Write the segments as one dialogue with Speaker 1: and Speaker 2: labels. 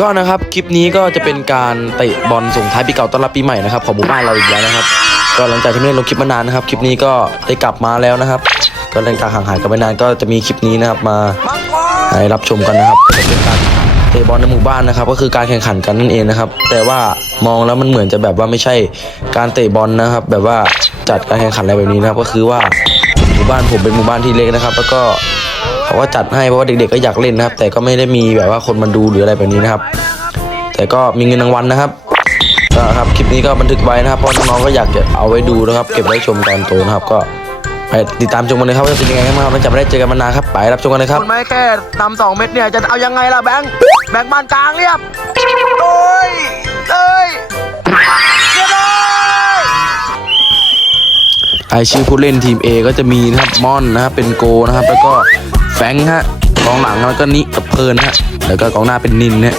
Speaker 1: ก็นะครับคลิปนี้ก็จะเป็นการเตะบอลส่งท้ายปีเก่าต้อนรับปีใหม่นะครับของหมู่บ้านเราอีกแล้วนะครับ ก็หลังจากที่ไม่ได้ลงคลิปมานานนะครับคลิปนี้ก็ได้กลับมาแล้วนะครับ ก็หลังจากห่างหายกันไปนานก็จะมีคลิปนี้นะครับมาให้รับชมกันนะครับก็จะเป็นการเตะบอลในหมู่บ้านนะครับ ก็คือการแข่งขันกันนั่นเองนะครับ แต่ว่ามองแล้วมันเหมือนจะแบบว่าไม่ใช่การเตะบอลนะครับ แบบว่าจัดการแข่งขันอะไรแบบนี้นะครับ ก็คือว่าหมู่บ้านผมเป็นหมู่บ้านที่เล็กนะครับ แล้วก็ เขาก็จัดให้เพราะว่าเด็กๆก็อยากเล่นนะครับ แต่ก็ไม่ได้มีแบบว่าคนมาดูหรืออะไรแบบนี้นะครับ แต่ก็มีเงินรางวัลนะครับก็ครับคลิปนี้ก็บันทึกไว้นะครับเพราะน้องๆก็อยากจะเอาไว้ดูนะครับ เก็บไว้ชมตอนโตนะครับ ก็ไปติดตามชมกันเลยครับว่าจะเป็นยังไงกันบ้างครับหลังจากไม่ได้เจอกันมานานครับไปรับชมกันเลยครับ
Speaker 2: คุณไม่แค่นำสองเม็ดเนี่ยจะเอายังไงล่ะแบงค์แบงค์บานกลางเรียบโอ้ยเอ้ยเรียบร้อย
Speaker 1: ไอชื่อผู้เล่นทีม A ก็จะมีนะครับม่อนนะครับเป็นโกนะครับแล้วก็ แฟงค์ฮะกองหลังแล้วก็นิกับเพลินฮะแล้วก็กองหน้าเป็นนินฮะ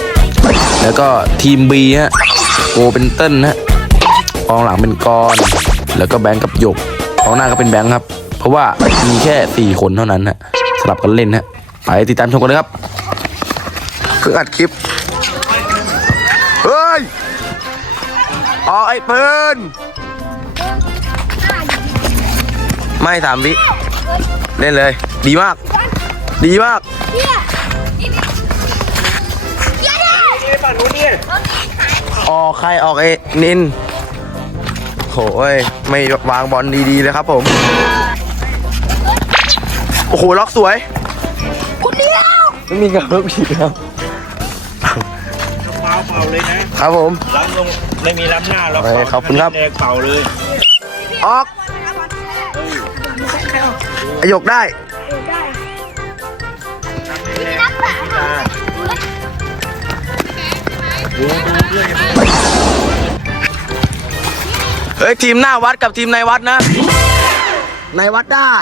Speaker 1: แล้วก็ทีม B ฮะโกเป็นเติ้ลฮะกองหลังเป็นกอนแล้วก็แบงค์กับหยกกองหน้าก็เป็นแบงค์ครับ เพราะว่ามีแค่สี่คนเท่านั้นฮะสลับกันเล่นฮะไปติดตามชมกันเลยครับ
Speaker 2: เพิ่งอัดคลิปเฮ้ยออไอ้ปืนไม่สามวิ เล่นเลย ดีมาก ดีมากออกใครออกเอนินโหยไม่วางบอลดีๆเลยครับผม โอ้โห ล็อกสวยไม่มีการล็อกผิดครับ
Speaker 3: เปล่าเปล่าเลยนะ ครับ
Speaker 2: ผม
Speaker 3: ล้ำลงไม่มีล้ำหน้าเรา
Speaker 2: ขอบคุณครับ
Speaker 3: เปล่าเลย
Speaker 2: ออกอายกได้ เฮ้ยทีมหน้าวัดกับทีมในวัดนะ ในวัดได้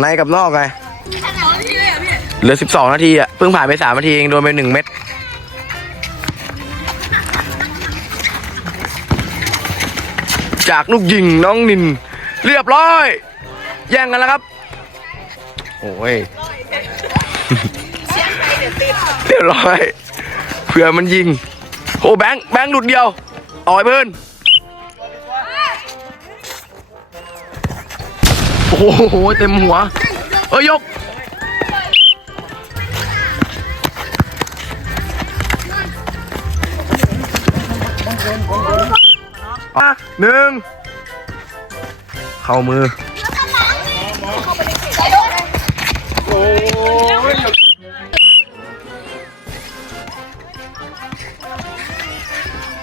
Speaker 2: ในกับนอกไงเหลือ 12 นาทีอะ เพิ่งผ่านไป 3 นาทีเองโดนไป 1 เม็ดจากลูกยิงน้องนิน เรียบร้อย แย่งกันแล้วครับ โอ้ยเรียบร้อยเผื่อมันยิง โอ้แบงค์แบงค์หลุดเดียวอ่อยเพิ่นโอ้โหเต็มหัว เอ้ยยกอะหนึ่งเข้ามือ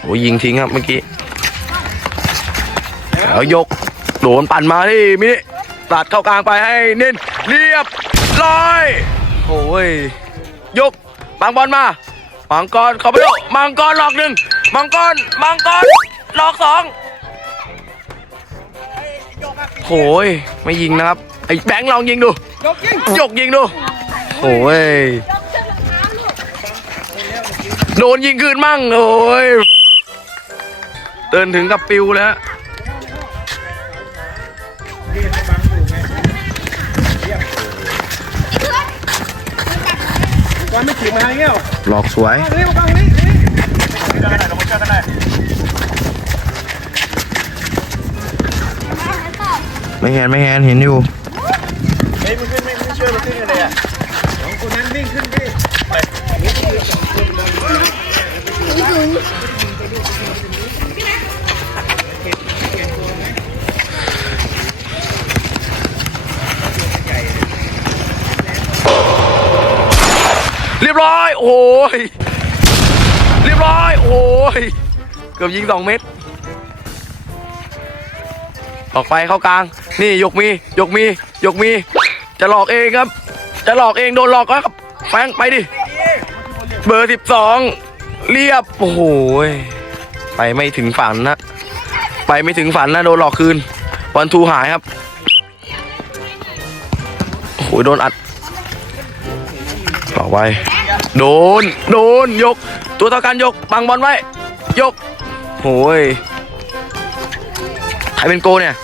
Speaker 2: อ้ยิงทิ้งครับเมื่อกี้แล้วยกโดนปั่นมาที่มินิตัดเข้ากลางไปให้เน้นเรียบร้อยโอ้ยยกบางบอลมามังกรเข้าไปแล้วมังกรหลอกหนึ่งมังกรมังกรหลอกสองโอ้ยไม่ยิงนะครับไอ้แบงค์ลองยิงดูยกยิงดูโอ้ยโดนยิงคืนมั่งโอ้ย เดินถึงกับปิวแล้ว
Speaker 3: ก่อนไม่ถึงมาทางนี้หรอ
Speaker 2: หลอกสวย
Speaker 3: นี่มาฟังนี่นี่กันหน่อยลงมาเจอกันหน่อย
Speaker 2: ไม่เห็นไม่เห็นเห็นอยู่
Speaker 3: เฮ้ยมึงขึ้นไม่ไม่ช่วยมันขึ้นเลยอะสองคนนั้นวิ่งขึ้นดิ
Speaker 2: เรียบร้อย โอ้ย เรียบร้อย โอ้ย เกือบยิงสองเม็ด ออกไปเข้ากลาง นี่ยกมี ยกมี ยกมี จะหลอกเองครับ จะหลอกเองโดนหลอกแล้วครับ แฟงไปดิ เบอร์สิบสอง เรียบ โอ้โหยไปไม่ถึงฝันนะ ไปไม่ถึงฝันนะโดนหลอกคืน วันทูหายครับ โอ้โหโดนอัดต่อไป โดน โดน ยก ตัวเท่ากันยก บังบอลไว้ ยกโอ้ยใครเป็นโกเนี่ย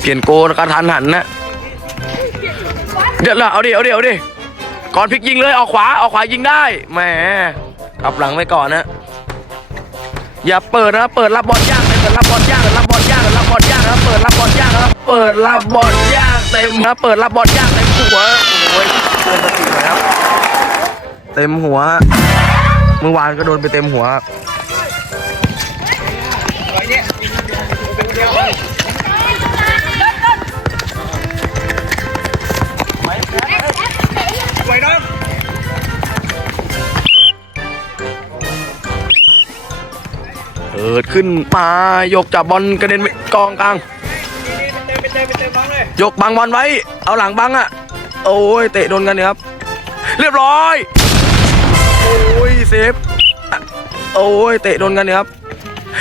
Speaker 2: เปลี่ยนโกกระทันหันนะ เดี๋ยวละเอาดิ เอาดิ เอาดิ ก่อนพลิกยิงเลย ออกขวา ออกขวายิงได้ แหมกลับหลังไว้ก่อนนะ อย่าเปิดนะ เปิดรับบอลยากเปิดรับบอลยากเลยรับบอลยากเลยรับบอลยากนะเปิดรับบอลยากนะเปิดรับบอลยากเต็มนะ เปิดรับบอลยากเต็มหัว เตือนสติหน่อยครับ เต็มหัว เมื่อวานก็โดนไปเต็มหัว
Speaker 3: ไว้น้อง
Speaker 2: เปิดขึ้นมายกจับบอลกระเด็นไปกองกลาง
Speaker 3: นี่ไปเติมไปเติมไปเติมน้องเลย
Speaker 2: ยกบังบอลไว้ เอาหลังบังอะ โอ้ยเตะโดนกันเนี่ยครับ เรียบร้อย โอ้ยเซฟโอ้ยเตะโดนกันเนี่ยครับ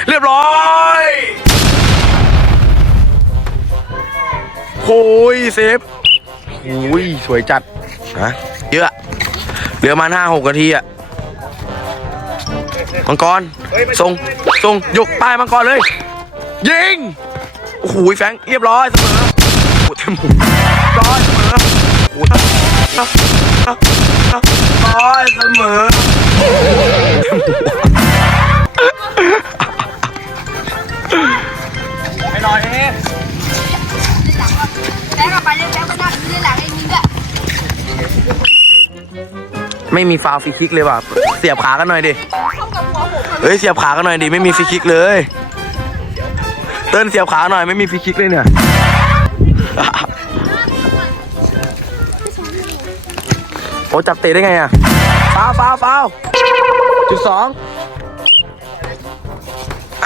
Speaker 2: เรียบร้อยโอ้ยเซฟโอ้ยสวยจัดนะเยอะเหลือมาห้าหกนาทีอะมังกรส่งส่งยกป้ายมังกรเลย ยิงโอ้โหแฟงเรียบร้อยเสมอโอ้เต็มหูร้อยเสมอ โอ้ยเสมอ
Speaker 3: ไปหน่อยเอง
Speaker 4: แล้กลับไปเล่นแล้วไปนั่งเล่นหลังไอ้นี่ด้วย
Speaker 2: ไม่มีฟาวฟรีคิกเลยว่ะ เสียบขากันหน่อยดิ
Speaker 4: เข้ากับหัวผมอะ
Speaker 2: เฮ้ยเสียบขากันหน่อยดิไม่มีฟรีคิกเลย เติ้ลเสียบขาหน่อยไม่มีฟรีคิกเลยเนี่ย อ้จับเตะได้ไงอะฟาวล์ฟาวล์ฟาวล์จุดสอง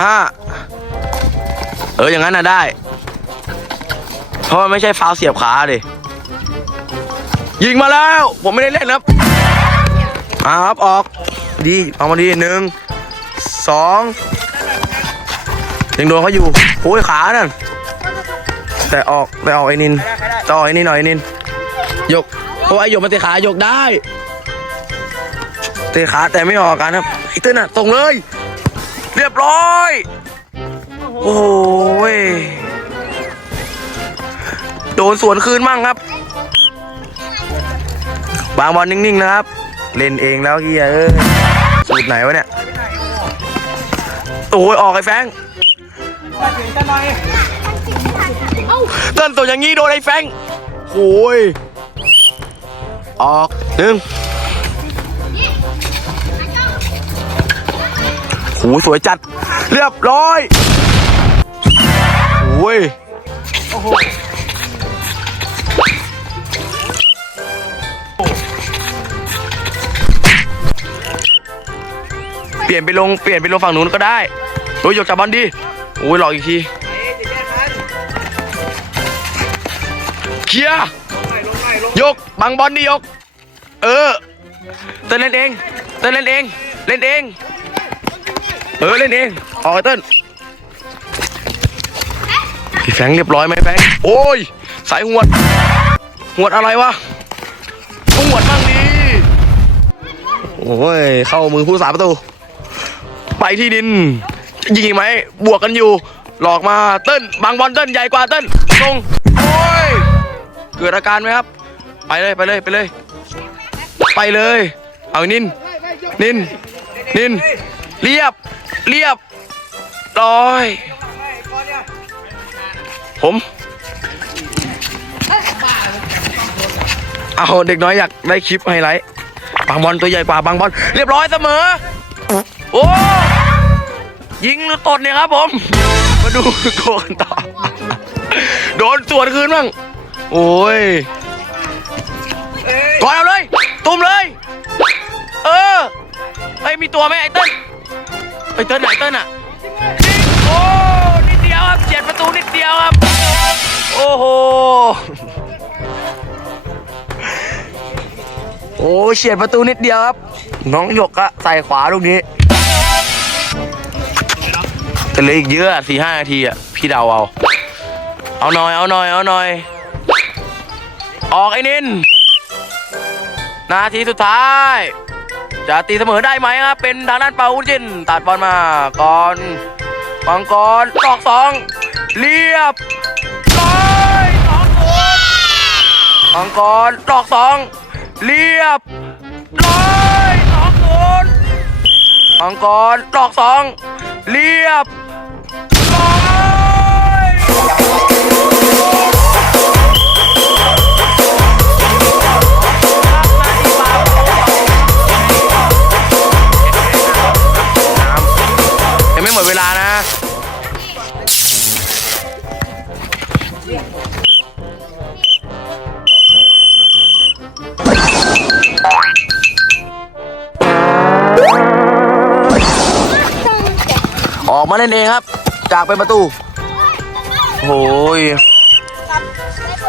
Speaker 2: ห้าเอออย่างนั้นน่ะได้ เพราะมันไม่ใช่ฟาวล์เสียบขาดิยิงมาแล้ว ผมไม่ได้เล่นครับอ่าครับออกดีเอามาดีหนึ่งสองยังโดนเขาอยู่โอ้ยขานั่นแต่ออกแต่ออกไอ้นินต่อไอ้นินหน่อยไอ้นินยก เพราะว่าไอ้ยกมันเตะขายกได้เตะขาแต่ไม่ออกกันครับไอ้เต้นอะส่งเลย เรียบร้อย โอ้ยโดนสวนคืนมั่งครับบางบอลนิ่งๆนะครับ เล่นเองแล้วเฮียเอ้ยสูตรไหนวะเนี่ยโอ้ยออกไอ้แฟง
Speaker 3: ไปถึงจะหน่อย
Speaker 2: เต้นตัวอย่างงี้โดนไอ้แฟงโอ้ย ออกหนึ่งโอ้ยสวยจัด เรียบร้อยโอ้ยเปลี่ยนไปลงเปลี่ยนไปลงฝั่งนู้นก็ได้โอ้ยยกจับบอลดีโอ้ยหลอกอีกทีเคลียร์
Speaker 3: ย
Speaker 2: ก บังบอลดิยกเออเต้นเล่นเองเต้นเล่นเอง เล่นเอง เออเล่นเอง ออกเต้นพี่แฟงเรียบร้อยไหมแฟงโอ้ย สายหวด หวดอะไรวะต้องหวดบ้างดี โอ้ย เข้ามือผู้สาประตู ไปที่ดิน ยิงไหม บวกกันอยู่ หลอกมาเต้น บางบอลเต้นใหญ่กว่าเต้นลงโอ้ย เกิดอาการไหมครับ ไปเลยไปเลยไปเลย ไปเลย เอานิน นิน นิน เรียบ เรียบร้อย ผม เอาเด็กน้อยอยากได้คลิปไฮไลท์ บางบอลตัวใหญ่กว่าบางบอลเรียบร้อยเสมอ โอ้ยิงหรือตดเนี่ยครับผม มาดูโกกันต่อ โดนสวนคืนบ้าง โอ้ย ก่อนเอาเลย ตุ้มเลย เออไอ้ยมีตัวไหมไอ้เติ้ลไอ้เติ้ลไหนเติ้ลอะโอ้นิดเดียวครับเฉียดประตูนิดเดียวครับ โอ้โหโอ้เฉียดประตูนิดเดียวครับ น้องหยกอะใส่ขวาลูกนี้แต่เหลืออีกเยอะสี่ห้านาทีอะพี่เดาเอา เอาหน่อย เอาหน่อย เอาหน่อย ออกไอ้นิน นาทีสุดท้าย จะตีเสมอได้ไหมครับ เป็นทางด้านเปาอุจินตัดบอลมาก่อนฟังก่อนตอกสองเรียบร้อยสองศูนย์มังกรดอกสองเรียบร้อยสองศูนย์มังกรดอกสองเรียบ ออกมาเล่นเองครับ จากเป็นประตูโอ้ย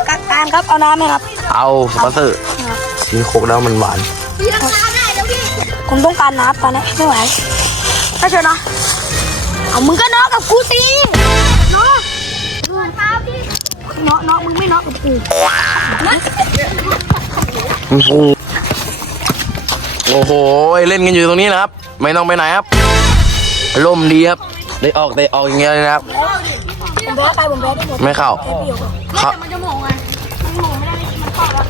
Speaker 4: กักการครับเอาน้ำไหมครับ
Speaker 2: เอาสปอนเซอร์กินโคกแล้วมันหวาน
Speaker 4: พี่รักษาได้แล้วพี่
Speaker 5: ผมต้องการน้ำตอนนี้ไม่ไหวถ้าเชิญนะ
Speaker 4: เอามึงก็น้องกับกูสิเนาะส่วนตาพี่
Speaker 5: เนาะเนาะมึงไม่เนาะกับกู
Speaker 2: โอ้โหโอ้โหเล่นกันอยู่ตรงนี้นะครับ ไม่ต้องไปไหนครับลมดีครับ ได้ออกได้ออกอย่างเงี้ยเลยนะครับ
Speaker 5: ผมแพ้ไปผมแพ้ได้หมด
Speaker 2: ไม่เข้าเข้า
Speaker 4: มันจะโมงไงมันโมงไม่ได้มันเข้าแล้ว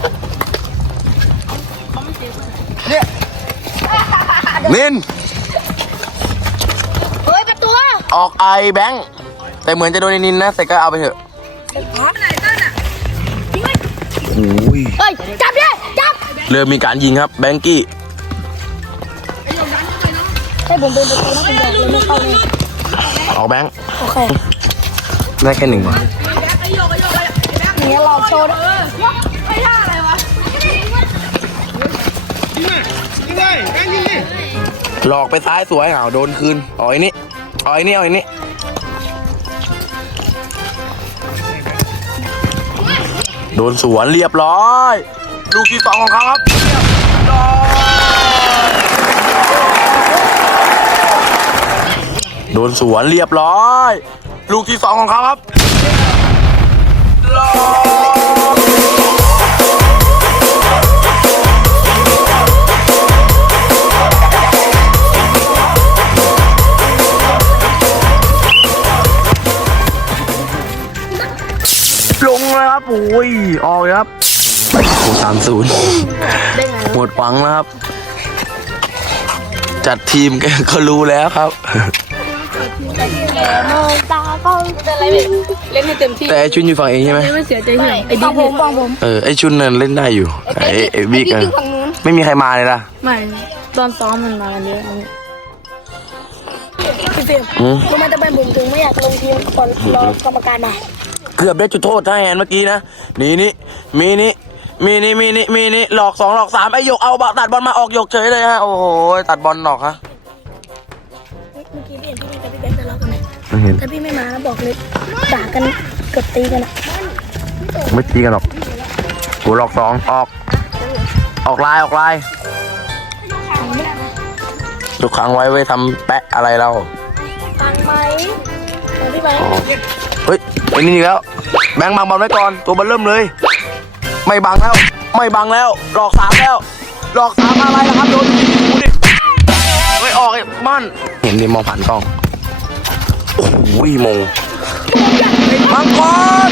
Speaker 2: นิน
Speaker 4: เฮ้ยประตู
Speaker 2: ออกไอแบงค์แต่เหมือนจะโดนไอ้นินนะแต่ก็เอาไปเถอะโอ้ย
Speaker 4: เฮ้ยจับดิจับ
Speaker 2: เริ่มมีการยิงครับแบงกี้
Speaker 5: ให้ผมเป็นประตูนะผมบอกเลยไม่เข้าเลย
Speaker 2: ออกแบงค์
Speaker 5: โอเค
Speaker 2: ได้แค่หนึ่งว่ะ
Speaker 5: อย่างเงี้ยเราโชว์ด้วย
Speaker 3: ยิงเลยแบงค์ยิงดิ
Speaker 2: หลอกไปซ้ายสวยเอาโดนคืนเอาไอ้นี่เอาไอ้นี่เอาไอ้นี่โดนสวนเรียบร้อย ลูกที่สองของเขาครับเรียบร้อย โดนสวนเรียบร้อย ลูกที่สองของเขาครับลงเลยครับโอ้ยออกเลยครับโอ้สามศูนย์หมดหวังแล้วครับ จัดทีมแกก็รู้แล้วครับ
Speaker 5: มองตาก็เป็นไรเนี่ยเล่นให้เต็มที่
Speaker 2: แต่ไอชุนอยู่ฝั่งเองใช่ไหม
Speaker 5: ไม่เสียใจที่ไอ้ดิผมฟังผม
Speaker 2: เออไอชุนนั่นเล่นได้อยู่ไอไอบิ๊กเออไม่มีใครมาเลยล่ะ
Speaker 5: ไม่ตอนซ้อมมันมากันเยอะพี่เฟรม
Speaker 2: อืม
Speaker 5: ทำไมจะเป็นผมถึงไม่อยากลงทีมก่อนรอกรรมการมา
Speaker 2: เกือบได้จุดโทษถ้าแฮนเมื่อกี้นะนี่นี่มีนี่มีนี่มีนี่มีนี่หลอกสองหลอกสามไอหยกเอาบะตัดบอลมาออกหยกเฉยเลยฮะโอ้โหตัดบอลหลอกฮะ
Speaker 5: ไหม
Speaker 2: ไม่เห็น
Speaker 5: ถ้าพี่ไม่มาแล้วบอกเลยด่ากันเกือบตีกันอะ
Speaker 2: ไม่ตีกันหรอกกูหลอกสองออก ออกลายออกลายทุกครั้งไว้ไว้ทำแปะอะไรเรา
Speaker 5: ฟังไหมฟังพี่แบงค์
Speaker 2: เฮ้ยไอ้นี่อีกแล้ว แบงค์บังบอลไว้ก่อนตัวบันเริ่มเลย ไม่บังแล้ว ไม่บังแล้วหลอกสามแล้วหลอกสามอะไรนะครับโดนยิงดูดิไม่ออกไอ้มันเห็นดิมองผ่านกล้อง โอ้โหมงมังกร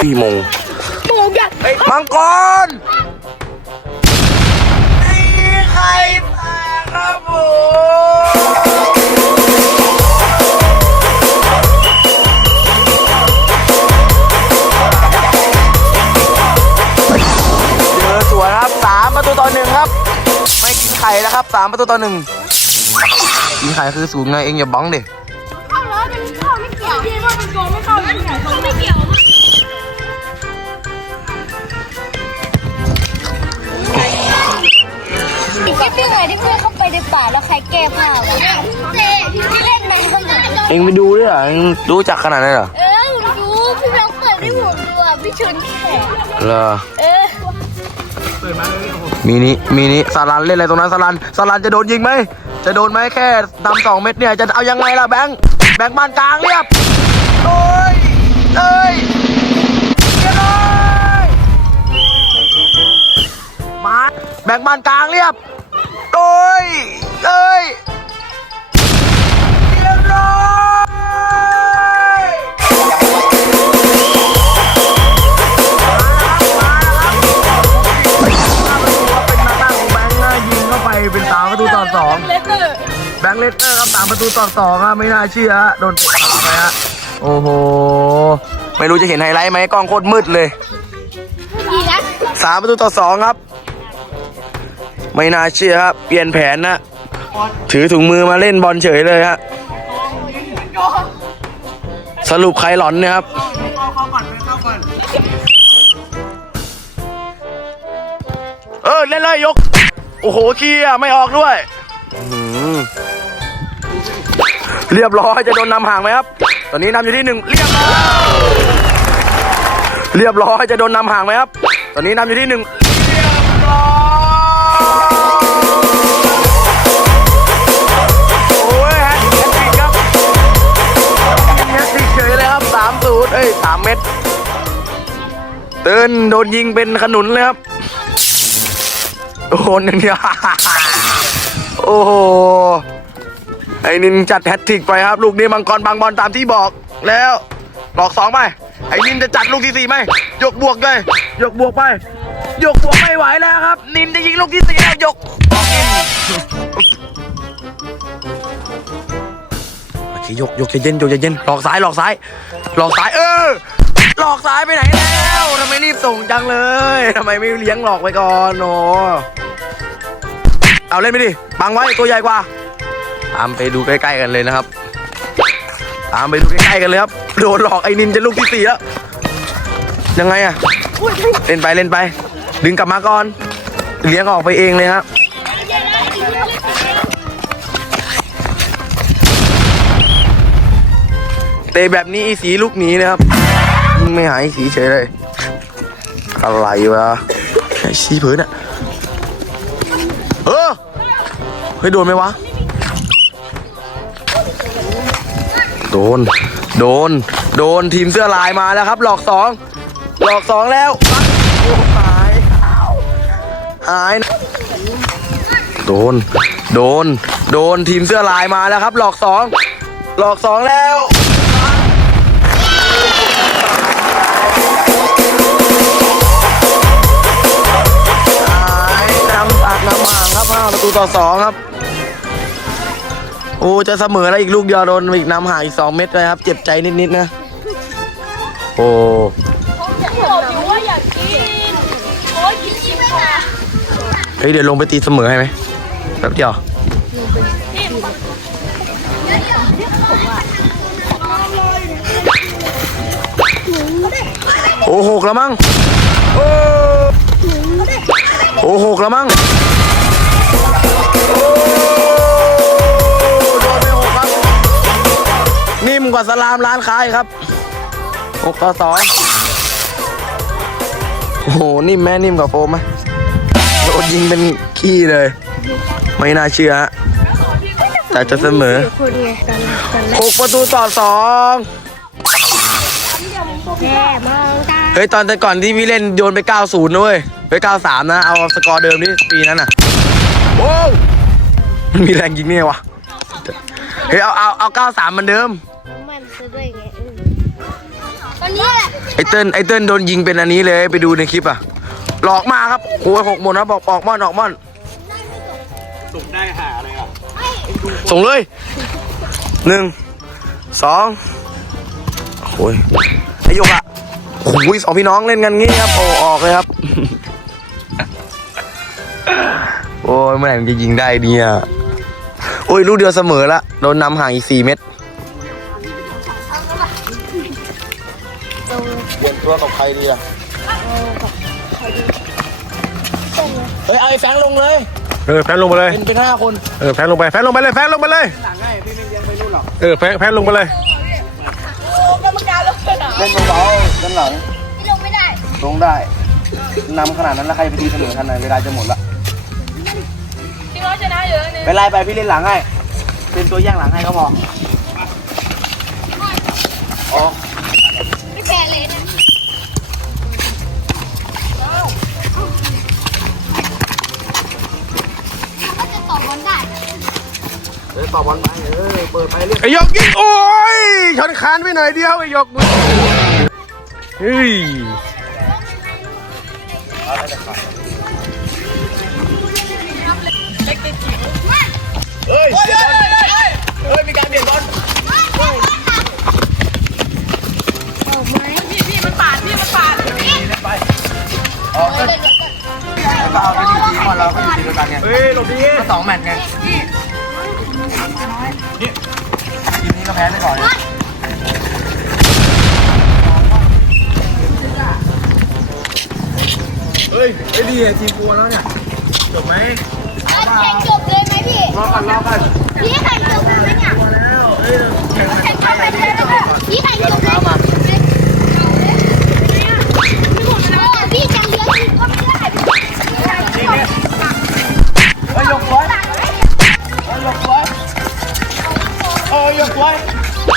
Speaker 2: พี่มง
Speaker 5: โมงอยาก
Speaker 2: มังกรนี่ใครตาครับผม สามประตูต่อหนึ่งกินไข่คือศูนย์ไงเองอย่าบ้องเดิ
Speaker 4: เข้าแล้วมันเข้าไม่เกี่ยวพี่ว่ามันโกงไม่เข้าไม่เกี่ยวไม่เกี่ยว
Speaker 5: คิดยังไงที่เพื่อนเข้าไปในป่าแล้วใครแก้ผ้าวะ
Speaker 4: เจ๊พี่เล่นไหนคนไหน
Speaker 2: เองไปดูด้วยเหรอเองรู้จักขนาดนั้นเหรอ
Speaker 4: เออดูพี่น้องเปิดให้ผมดูอะพี่ชนแขก
Speaker 2: เหรอ
Speaker 4: เออ
Speaker 2: มีนี้มีนี้สารันเล่นอะไรตรงนั้นสารันสารันจะโดนยิงไหมจะโดนไหมแค่นำสองเม็ดเนี่ยจะเอายังไงล่ะแบงค์แบงค์บ้านกลางเรียบโอ้ยเอ้ยเรียบร้อยมาแบงค์บ้านกลางเรียบโอ้ยเอ้ยเรียบร้อย เลสเตอร์ครับสามประตูต่อสองครับไม่น่าเชื่อฮะโดนเตะขาไปฮะโอ้โหไม่รู้จะเห็นไฮไลท์ไหมกล้องโคตรมืดเลย
Speaker 4: ดีนะ
Speaker 2: สามประตูต่อสองครับ ไม่น่าเชื่อครับ เปลี่ยนแผนนะถือถุงมือมาเล่นบอลเฉยเลยฮะสรุปใครหลอนเนี่ยครับเออเล่นเลยยก โอ้โหเคลียร์ไม่ออกด้วยอื้อหือ เรียบร้อยจะโดนนำห่างไหมครับ ตอนนี้นำอยู่ที่หนึ่งเรียบร้อยเรียบร้อยจะโดนนำห่างไหมครับ ตอนนี้นำอยู่ที่หนึ่งเรียบร้อยโอ้ยครับนี่สี่เฉยเลยครับสามสูตรเอ้ยสามเม็ดเตือนโดนยิงเป็นขนุนเลยครับโอ้โหหนึ่งเดียวโอ้โห ไอ้นินจัดแฮตทริกไปครับ ลูกนี้มังกรบางบอลตามที่บอกแล้วหลอกสองไปไอ้นินจะจัดลูกที่สี่ไหมยกบวกเลย ยกบวกไป ยกบวกไม่ไหวแล้วครับ นินจะยิงลูกที่สี่แล้วยกออกนินโอเคยกยกใจเย็นยกใจเย็นหลอกซ้ายหลอกซ้าย หลอกซ้ายเออหลอกซ้ายไปไหนแล้วทำไมรีบส่งจังเลยทำไมไม่เลี้ยงหลอกไปก่อนโอ้เอาเล่นไปดิบังไว้ตัวใหญ่กว่าตามไปดูใกล้ๆกันเลยนะครับ ตามไปดูใกล้ๆกันเลยครับ โดนหลอกไอ้นินจะลูกที่สี่แล้ว ยังไงอะเล่นไปเล่นไป ดึงกลับมาก่อน เลี้ยงออกไปเองเลยครับเตะแบบนี้อีสีลูกหนีนะครับไม่หายอีสีเฉยเลย อะไรวะไอ้สีพื้นอะเออเฮ้ยโดนไหมวะ โดน โดน โดนทีมเสื้อลายมาแล้วครับ หลอกสองหลอกสองแล้วโอ้หายหายนะโดน โดน โดนทีมเสื้อลายมาแล้วครับ หลอกสองหลอกสองแล้วหายนำปากนำห่างครับห้าประตูต่อสองครับ โอ้จะเสมอแล้วอีกลูกเดียวโดนอีกนำห่างอีกสองเม็ดเลยครับ เจ็บใจนิดๆนะ โอ้
Speaker 4: บอกอยู่ว่าอยากกินโอ้ยกินอิ่มค่ะ
Speaker 2: เฮ้ยเดี๋ยวลงไปตีเสมอให้ไหมแป๊บเดียวโอ้หกแล้วมั้งโอ้โอ้หกแล้วมั้ง นิ่มกว่าสลามร้านค้าอีกครับหกต่อสองโอ้โห นิ่มแม่นิ่มกว่าโฟมไหมโดนยิงเป็นขี้เลย ไม่น่าเชื่อฮะแต่จะเสมอหกประตูต่อสอง
Speaker 4: แย่มากจ้า
Speaker 2: เฮ้ย ตอนแต่ก่อนที่พี่เล่นโยนไป 90นะเว้ยไป 93 นะ เอาสกอร์เดิมที่ปีนั้นน่ะโอ้วมันมีแรงยิงเนี่ยวะเฮ้ยเอาเอาเอา 93 เหมือนเดิม
Speaker 4: มั นจะด้วยไงตอนนี้แหละ
Speaker 2: ไอเติ้ลไอเติ้ลโดนยิงเป็นอันนี้เลยไปดูในคลิปอะ หลอกมาครับโอ้ยหกหมดนะบอกออกม่อนออกม่อน
Speaker 3: สุ่มได้หาอะไรอะ
Speaker 2: ส่งเลยหนึ่งสองโอ้ยไอหยกอะโอ้ยสองพี่น้องเล่นกันงี้ครับโอ้ออกเลยครับ โอ้ยเมื่อไหร่มันจะยิงได้เนี่ยโอ้ยลูกเดียวเสมอละโดนนำห่างอีกสี่เม็ดเครดีอะเฮ้ย เอาไอ้แฟงลงเลย
Speaker 3: เออแฟนลงไปเลย
Speaker 2: เป็นเป็นห้าคน
Speaker 3: เออแฟนลงไปแฟนลงไปเลยแฟนลงไปเลย เออแฟนแฟนลงไปเลย
Speaker 2: เล่นเบาๆด้านหลัง
Speaker 4: ที่ลงไม่ได้
Speaker 2: ลงได้นำขนาดนั้นแล้วใครไปตีเสมอทันไหนเวลาจะหมดละ
Speaker 4: พี่น้อยชนะเยอะเนี่ย
Speaker 2: ไปไล่ไปพี่เล่นหลังให้ เป็นตัวแย่งหลังให้ก็พออ๋อ
Speaker 4: ต่อบอลไป
Speaker 2: เออเปิดไปเรื่อย
Speaker 3: ไอ้หยกยิงโอ้ยชนคานไปหน่อยเดียวไอ้หยกมึงเฮ้ย
Speaker 2: เฮ้ยเฮ้ยเฮ้ยมีการเปลี่ยนบอล
Speaker 4: พี่พี่มันปาดพี่มันปาด
Speaker 2: ออกเลยเปล่าก็อยู่ทีมเราก็อยู่ทีมเดียวกันไงเฮ้ยหลบดีสองแมตช์ไง ก็แพ้ไปก่อนเลยเฮ้ยไอ้ดีอะทีมกูแล้วเนี่ยจบไหม
Speaker 4: แข่งจบเลยไหมพี่
Speaker 2: รอกันรอกัน
Speaker 4: พี่แข่งจบเลยไหมเนี่ยแข่งจบเลยแล้วก็พี่แข่งจบเลยพี่จังเดียวพี่ก็ไม่ได้พี่
Speaker 2: เฮ้ยยกไว้เฮ้ยยกไว้เอยกไว้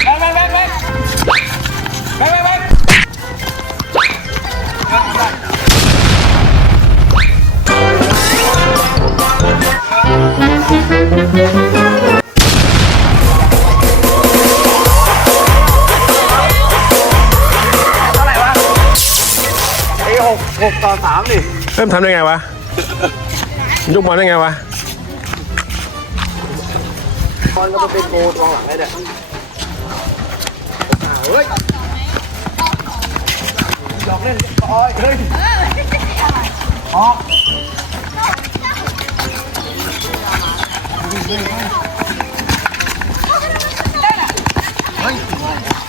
Speaker 2: แบงแบงแบงแบงแบงแบงแบงเท่าไหร่วะไอ้หกหกต่อสามนี่
Speaker 3: เริ่มทำได้ไงวะยกบอลได้ไงวะ
Speaker 2: บอลก็มาเป็นโกตรงหลังเลยเนี่ยเฮ้ยหยอกเล่นโอ้ยเฮ้ยออกเฮ้ย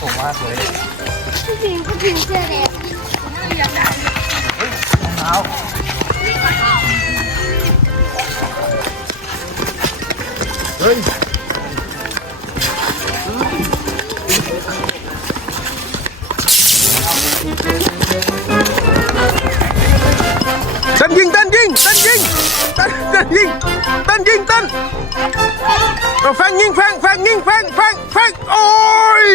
Speaker 2: ส่งมาสวยเลย
Speaker 4: ผู้หญิงผู้หญิงเสื้อแดง
Speaker 2: เท้าเฮ้ย
Speaker 3: ต้นยิงเต้นยิงเต้นยิงเต้นเต้นยิงเต้นยิงเต้นเอาแฟงยิงแฟงแฟงยิงแฟงแฟงแฟงโอ้ย